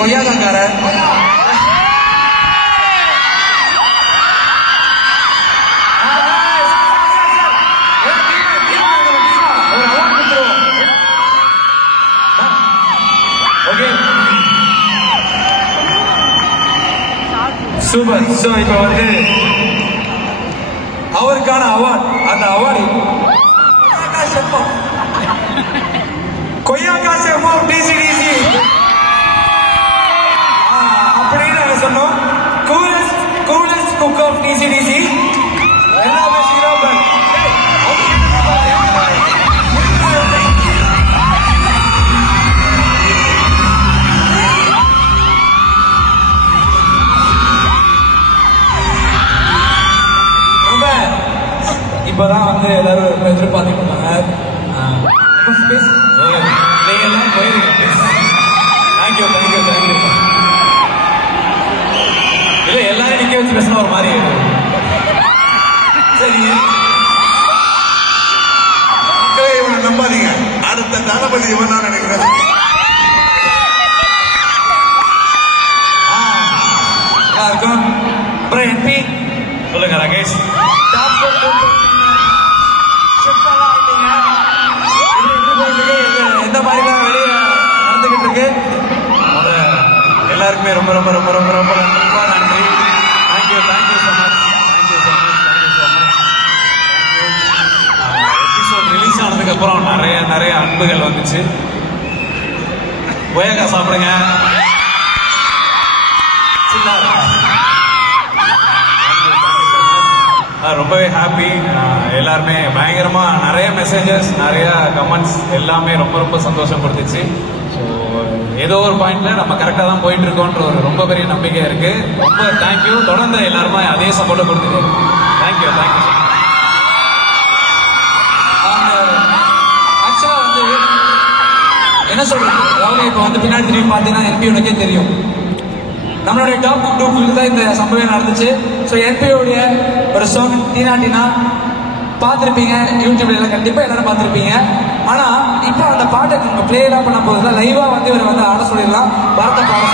கொய்யாக்கார super. So இப்போ வந்து அவருக்கான அவார்ட், அந்த அவார்டு கொய்யாக்கா செஃப் டிசிடிசி அப்படின்னு நாங்கள் சொன்னோம். கூலஸ்ட் குக் ஆஃப் டிசிடிசி எல்லாமே சீரோபன். இப்பதான் வந்து எல்லாரும் எதிர்பார்த்துட்டு இருந்தாங்க. நீங்க எல்லாம் போயிருங்க. Thank you thank you thank you. இல்ல எல்லாரும் நிக்க வச்சு பேசினா ஒரு மாதிரி சரி. இவனை நம்பாதீங்க, அடுத்த தளபதி இவன் தான் நினைக்கிறேன். இருக்கும். அப்புறம் என்பி சொல்லுங்க ராகேஷ். எந்த மாதிரிலாம் வெளியே நடந்துகிட்டு இருக்கு? எல்லாருக்குமே ரொம்ப ரொம்ப ரொம்ப ரொம்ப ரொம்ப ரொம்ப நன்றி. Thank you thank you so much. Thank you so much. Thank you so much. Episode release ஆனதுக்கு அப்புறம் நிறைய நிறைய அன்புகள் வந்துச்சு. கொய்யாக்கா சாப்பிடுங்க. ரொம்பவே ஹாப்பி. எல்லாருமே பயங்கரமா நிறைய மெசேஜஸ், நிறைய கமெண்ட்ஸ் எல்லாமே ரொம்ப ரொம்ப சந்தோஷப்படுத்துச்சு. ஸோ ஏதோ ஒரு பாயிண்ட்ல நம்ம கரெக்டாக தான் போயிட்டு இருக்கோன்ற ஒரு ரொம்ப பெரிய நம்பிக்கை இருக்கு. ரொம்ப தேங்க்யூ. தொடர்ந்து எல்லாருமே அதே சப்போர்ட்டை கொடுத்துட்டு தேங்க்யூ தேங்க்யூ. ஆக்சுவலா வந்து என்ன சொல்றது, அதாவது இப்போ வந்து பின்னாடி திரும்பி பார்த்தீங்கன்னா என்பியோடக்கே தெரியும். நம்மளுடைய டாப் 2 தான் இந்த சம்பவம் நடந்துச்சு. ஸோ என்பியோடைய ஒரு சாங் டீனா டீனா பார்த்துருப்பீங்க, யூடியூப்ல எல்லாம் கண்டிப்பாக எல்லாரும் பார்த்துருப்பீங்க. ஆனால் இப்போ அந்த பாட்டை நம்ம பிளேலாம் பண்ண போதுதான் லைவாக வந்து இவரை வந்து ஆட சொல்லிடலாம். பாரத பாட